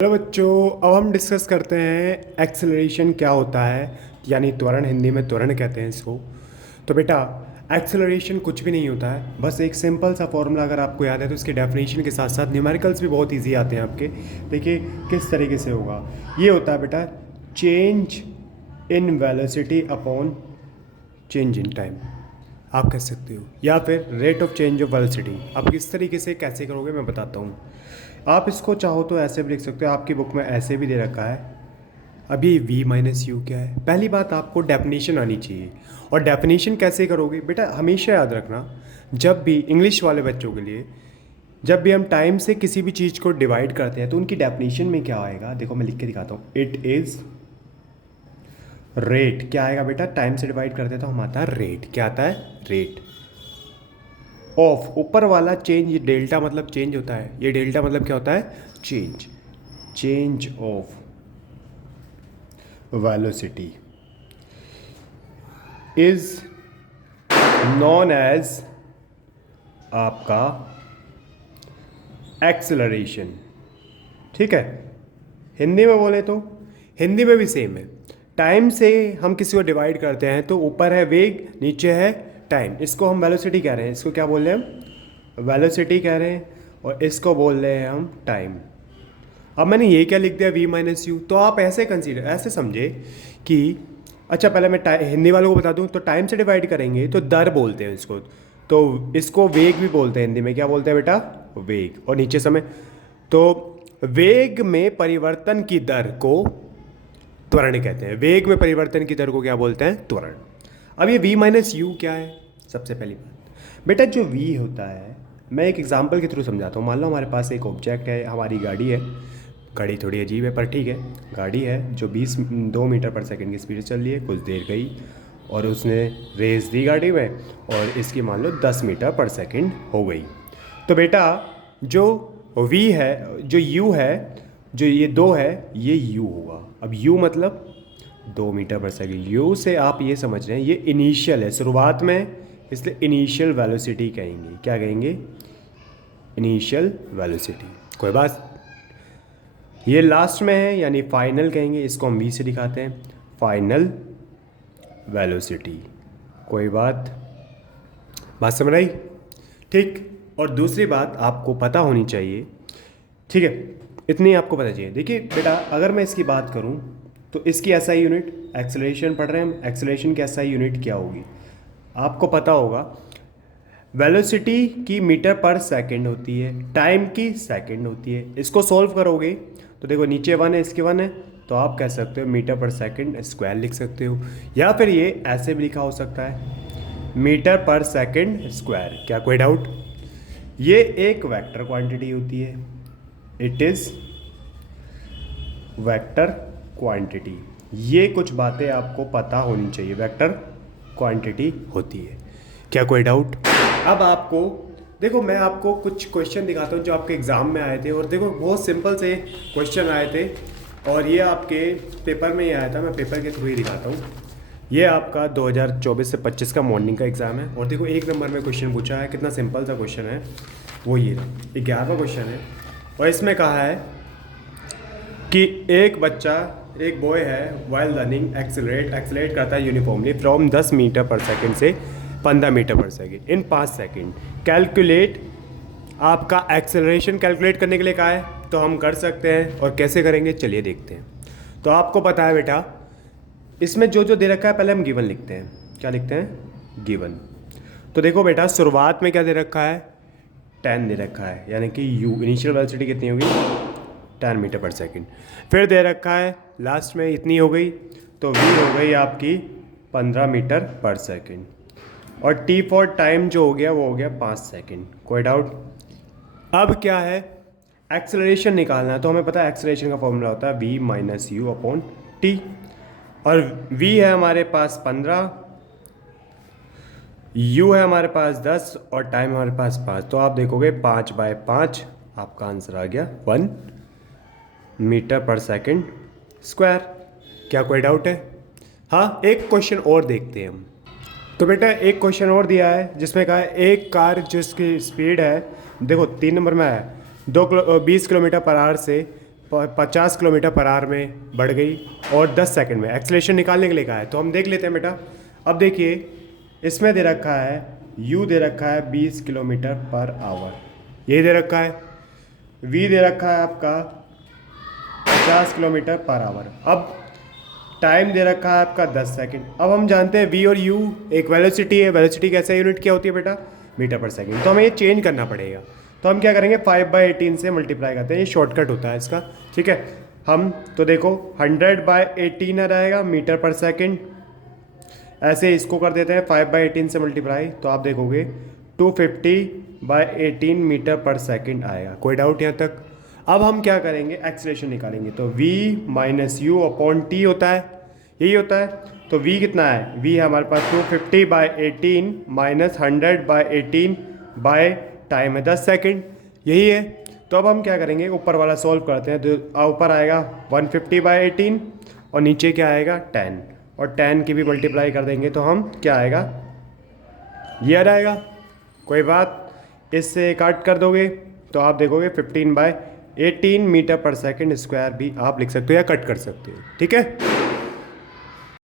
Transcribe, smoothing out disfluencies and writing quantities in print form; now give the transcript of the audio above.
Hello बच्चों, अब हम डिस्कस करते हैं एक्सेलरेशन क्या होता है, यानी त्वरण। हिंदी में त्वरण कहते हैं इसको। तो बेटा, एक्सेलरेशन कुछ भी नहीं होता है, बस एक सिंपल सा फॉर्मूला अगर आपको याद है तो इसके डेफिनेशन के साथ साथ न्यूमेरिकल्स भी बहुत इजी आते हैं आपके। देखिए किस तरीके से होगा। ये होता है बेटा change in velocity upon change in time, आप कह सकते हो, या फिर rate of change of velocity. आप किस तरीके से कैसे करोगे मैं बताता हूँ। आप इसको चाहो तो ऐसे भी लिख सकते हो, आपकी बुक में ऐसे भी दे रखा है। अभी v माइनस यू क्या है, पहली बात आपको डेफिनेशन आनी चाहिए। और डेफिनेशन कैसे करोगे बेटा, हमेशा याद रखना, जब भी इंग्लिश वाले बच्चों के लिए, जब भी हम टाइम से किसी भी चीज़ को डिवाइड करते हैं तो उनकी डेफिनेशन में क्या आएगा, देखो मैं लिख के दिखाता हूँ। It is rate. क्या आएगा बेटा, टाइम से डिवाइड करते हैं तो हम आता है रेट। क्या आता है, रेट ऑफ। ऊपर वाला चेंज, ये डेल्टा मतलब चेंज होता है, ये डेल्टा मतलब क्या होता है, change. Change of velocity is known as आपका एक्सेलरेशन। ठीक है, हिंदी में बोले तो हिंदी में भी सेम है। टाइम से हम किसी को डिवाइड करते हैं तो ऊपर है वेग, नीचे है टाइम। इसको हम वेलोसिटी कह रहे हैं, इसको क्या बोल रहे हैं हम, वेलोसिटी कह रहे हैं। और इसको बोल रहे हैं हम टाइम। अब मैंने ये क्या लिख दिया, v माइनस यू, तो आप ऐसे कंसीडर, ऐसे समझे कि अच्छा पहले मैं हिंदी वालों को बता दूं, तो टाइम से डिवाइड करेंगे तो दर बोलते हैं इसको, तो इसको वेग भी बोलते हैं हिंदी में। क्या बोलते हैं बेटा, वेग। और नीचे समय, तो वेग में परिवर्तन की दर को त्वरण कहते हैं। वेग में परिवर्तन की दर को क्या बोलते हैं, त्वरण। अब ये v माइनस यू क्या है, सबसे पहली बात बेटा, जो v होता है, मैं एक एग्जांपल के थ्रू समझाता हूँ। मान लो हमारे पास एक ऑब्जेक्ट है, हमारी गाड़ी है। गाड़ी थोड़ी अजीब है पर ठीक है, गाड़ी है जो 2 मीटर पर सेकंड की स्पीड से चल रही है। कुछ देर गई और उसने रेस दी गाड़ी में, और इसकी मान लो 10 मीटर पर सेकंड हो गई। तो बेटा जो v है, जो u है, जो ये 2 है, ये u होगा। अब u मतलब 2 मीटर पर सेकंड। u से आप ये समझ रहे हैं ये इनिशियल है, शुरुआत में, इसलिए इनिशियल वेलोसिटी कहेंगे। क्या कहेंगे, इनिशियल वेलोसिटी। कोई बात, ये लास्ट में है यानी फाइनल कहेंगे, इसको हम v से दिखाते हैं, फाइनल वेलोसिटी। कोई बात समझ आई, ठीक। और दूसरी बात आपको पता होनी चाहिए, ठीक है, इतनी आपको पता चाहिए। देखिए बेटा, अगर मैं इसकी बात करूं तो इसकी एसआई यूनिट, एक्सेलरेशन पढ़ रहे हैं हम, एक्सेलरेशन की एसआई यूनिट क्या होगी आपको पता होगा। वेलोसिटी की मीटर पर सेकंड होती है, टाइम की सेकंड होती है। इसको सॉल्व करोगे तो देखो नीचे 1 है, इसके 1 है, तो आप कह सकते हो मीटर पर सेकंड स्क्वायर लिख सकते हो। या फिर ये ऐसे भी लिखा हो सकता है, मीटर पर सेकंड स्क्वायर। क्या कोई डाउट, ये एक वेक्टर क्वांटिटी होती है, इट इज़ वेक्टर क्वांटिटी। ये कुछ बातें आपको पता होनी चाहिए, वेक्टर क्वांटिटी होती है। क्या कोई डाउट। अब आपको देखो, मैं आपको कुछ क्वेश्चन दिखाता हूँ जो आपके एग्ज़ाम में आए थे, और देखो बहुत सिंपल से क्वेश्चन आए थे, और ये आपके पेपर में ही आया था। मैं पेपर के थ्रू ही दिखाता हूँ। ये आपका 2024 से 25 का मॉर्निंग का एग्ज़ाम है, और देखो 1 नंबर में क्वेश्चन पूछा है, कितना सिंपल सा क्वेश्चन है, वो ये 11वां क्वेश्चन है। और इसमें कहा है कि एक बच्चा, एक बॉय है, वाइल रनिंग एक्सेलरेट करता है यूनिफॉर्मली फ्रॉम 10 मीटर पर सेकंड से 15 मीटर पर सेकंड इन 5 सेकंड। कैलकुलेट, आपका एक्सेलरेशन कैलकुलेट करने के लिए कहा है, तो हम कर सकते हैं। और कैसे करेंगे चलिए देखते हैं। तो आपको पता है बेटा, इसमें जो जो दे रखा है पहले हम गिवन लिखते हैं। क्या लिखते हैं, गिवन। तो देखो बेटा, शुरुआत में क्या दे रखा है, 10 दे रखा है, यानी कि u इनिशियल वेलोसिटी कितनी होगी, 10 मीटर पर सेकंड। फिर दे रखा है लास्ट में इतनी हो गई, तो v हो गई आपकी 15 मीटर पर सेकंड। और t फॉर टाइम जो हो गया वो हो गया 5 सेकंड। कोई डाउट। अब क्या है, एक्सेलरेशन निकालना है, तो हमें पता है एक्सेलरेशन का फॉर्मूला होता है v minus you upon T. और v है हमारे पास 15, u है हमारे पास 10, और टाइम हमारे पास 5। तो आप देखोगे 5/5, आपका आंसर आ गया 1 मीटर पर सेकंड स्क्वायर। क्या कोई डाउट है। हाँ, एक क्वेश्चन और देखते हैं हम। तो बेटा एक क्वेश्चन और दिया है जिसमें कहा है एक कार जिसकी स्पीड है, देखो 3 नंबर में है, 20 किलोमीटर पर आवर से 50 किलोमीटर पर आवर में बढ़ गई और 10 सेकंड में। एक्सेलरेशन निकालने के लिए कहा है तो हम देख लेते हैं बेटा। अब देखिए इसमें दे रखा है u दे रखा है 20 किलोमीटर पर आवर, ये दे रखा है v दे रखा है आपका 50 किलोमीटर पर आवर। अब टाइम दे रखा है आपका 10 सेकंड। अब हम जानते हैं v और u एक वेलोसिटी है, वेलोसिटी कैसे यूनिट क्या होती है बेटा, मीटर पर सेकंड। तो हमें ये चेंज करना पड़ेगा, तो हम क्या करेंगे 5/18 से मल्टीप्लाई करते हैं, ये शॉर्टकट होता है इसका, ठीक है। हम तो देखो 100/18 रहेगा मीटर पर सेकंड, ऐसे इसको कर देते हैं 5/18 से मल्टीप्लाई, तो आप देखोगे 250/18 मीटर पर सेकंड आएगा। कोई डाउट यहाँ तक? अब हम क्या करेंगे, एक्सेलरेशन निकालेंगे, तो v - u/t होता है, यही होता है। तो v कितना है, v है हमारे पास 250/18 - 100/18 बाय टाइम है 10 सेकंड, यही है। तो अब हम क्या करेंगे, ऊपर वाला सॉल्व करते हैं, तो ऊपर आएगा 150/18 और नीचे क्या आएगा 10, और 10 की भी मल्टीप्लाई कर देंगे तो हम क्या आएगा, ये आ जाएगा। कोई बात, इससे काट कर दोगे तो आप देखोगे 15/18 मीटर पर सेकंड स्क्वायर भी आप लिख सकते हो या कट कर सकते हो, ठीक है।